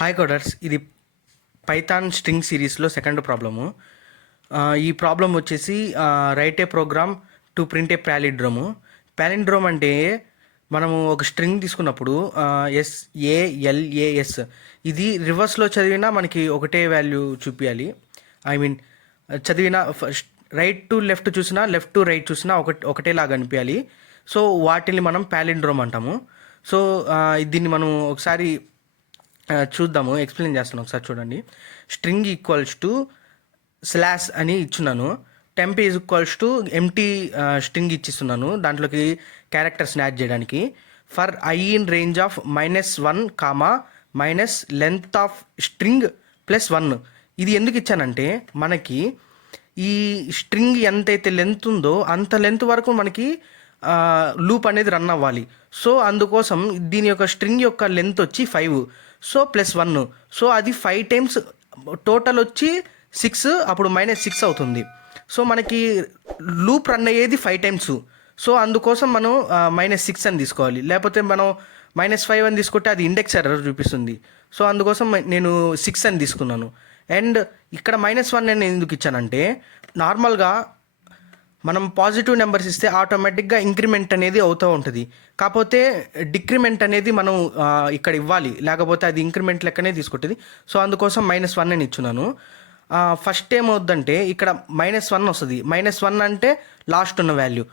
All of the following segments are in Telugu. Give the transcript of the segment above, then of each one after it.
హాయ్ కోడర్స్, ఇది పైథాన్ స్ట్రింగ్ సిరీస్లో సెకండ్ ప్రాబ్లము. ఈ ప్రాబ్లం వచ్చేసి write a program to print a palindrome. Palindrome అంటే మనము ఒక స్ట్రింగ్ తీసుకున్నప్పుడు SALAS ఇది రివర్స్లో చదివినా మనకి ఒకటే వాల్యూ చూపించాలి. ఐ మీన్ చదివిన రైట్ టు లెఫ్ట్ చూసినా, లెఫ్ట్ టు రైట్ చూసినా ఒకటేలాగా అనిపించాలి. సో వాటిని మనం ప్యాలిండ్రోమ్ అంటాము. సో దీన్ని మనం ఒకసారి చూద్దాము. ఎక్స్ప్లెయిన్ చేస్తాను, ఒకసారి చూడండి. స్ట్రింగ్ ఈక్వల్స్ టు స్లాష్ అని ఇచ్చున్నాను. Temp is equals to empty string ఇచ్చిస్తున్నాను, దాంట్లోకి క్యారెక్టర్స్ని యాడ్ చేయడానికి. For I in range of -1 comma minus length of string +1. ఇది ఎందుకు ఇచ్చానంటే మనకి ఈ స్ట్రింగ్ ఎంతైతే లెంత్ ఉందో అంత లెంత్ వరకు మనకి లూప్ అనేది రన్ అవ్వాలి. సో అందుకోసం దీని యొక్క స్ట్రింగ్ యొక్క లెంత్ వచ్చి 5, సో +1, సో అది 5 టైమ్స్ టోటల్ వచ్చి 6, అప్పుడు -6 అవుతుంది. సో మనకి లూప్ రన్ అయ్యేది 5 టైమ్స్. సో అందుకోసం మనం -6 అని తీసుకోవాలి, లేకపోతే మనం -5 అని తీసుకుంటే అది ఇండెక్స్ ఎర్రర్ చూపిస్తుంది. సో అందుకోసం నేను 6 అని తీసుకున్నాను. అండ్ ఇక్కడ -1 అని ఎందుకు ఇచ్చానంటే, నార్మల్గా మనం పాజిటివ్ నెంబర్స్ ఇస్తే ఆటోమేటిక్గా ఇంక్రిమెంట్ అనేది అవుతూ ఉంటుంది. కాకపోతే డిక్రిమెంట్ అనేది మనం ఇక్కడ ఇవ్వాలి, లేకపోతే అది ఇంక్రిమెంట్ లెక్కనే తీసుకుంటుంది. సో అందుకోసం -1 అని ఇచ్చున్నాను. ఫస్ట్ ఏమవుద్దంటే ఇక్కడ -1 వస్తుంది. -1 అంటే లాస్ట్ ఉన్న వాల్యూ.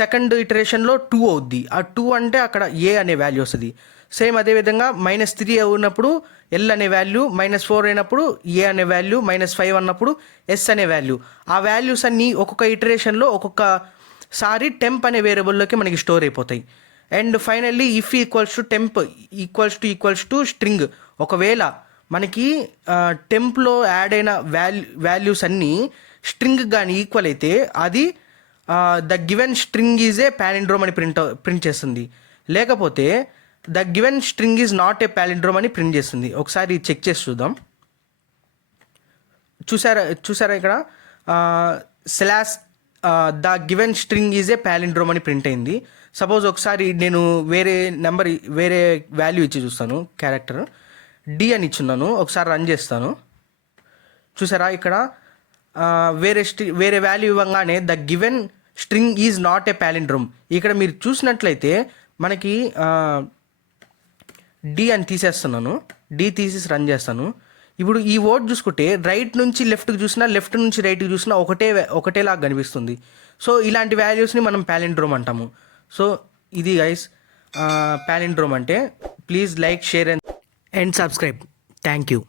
సెకండ్ ఇటరేషన్లో 2 అవుద్ది. ఆ 2 అంటే అక్కడ ఏ అనే వాల్యూ వస్తుంది. సేమ్ అదేవిధంగా -3 అయినప్పుడు ఎల్ అనే వాల్యూ, -4 అయినప్పుడు ఏ అనే వాల్యూ, -5 అన్నప్పుడు ఎస్ అనే వాల్యూ. ఆ వాల్యూస్ అన్నీ ఒక్కొక్క ఇటరేషన్లో ఒక్కొక్కసారి టెంప్ అనే వేరియబుల్లోకి మనకి స్టోర్ అయిపోతాయి. And finally if equals to temp equals to string. ఒకవేళ మనకి టెంప్లో యాడ్ అయిన వాల్యూస్ అన్నీ స్ట్రింగ్ కానీ ఈక్వల్ అయితే అది the given string is a palindrome అని ప్రింట్ చేస్తుంది. లేకపోతే the given string is not a palindrome అని ప్రింట్ చేస్తుంది. ఒకసారి చెక్ చేసి చూద్దాం. చూసారా ఇక్కడ slash the given string is a palindrome అని ప్రింట్ అయింది. సపోజ్ ఒకసారి నేను వేరే వాల్యూ ఇచ్చి చూస్తాను. క్యారెక్టర్ డి అని ఇచ్చున్నాను, ఒకసారి రన్ చేస్తాను. చూసారా ఇక్కడ వేరే వాల్యూ ఇవ్వగానే the given string is not a palindrome. ఇక్కడ మీరు చూసినట్లయితే మనకి డి అని తీసేస్తున్నాను. డి తీసేసి రన్ చేస్తాను. ఇప్పుడు ఈ వర్డ్ చూసుకుంటే రైట్ నుంచి లెఫ్ట్కి చూసినా, లెఫ్ట్ నుంచి రైట్కి చూసినా ఒకటేలాగా కనిపిస్తుంది. సో ఇలాంటి వాల్యూస్ని మనం ప్యాలిండ్రోమ్ అంటాము. సో ఇది గైస్ ప్యాలిండ్రోమ్ అంటే. Please like, share and subscribe. Thank you.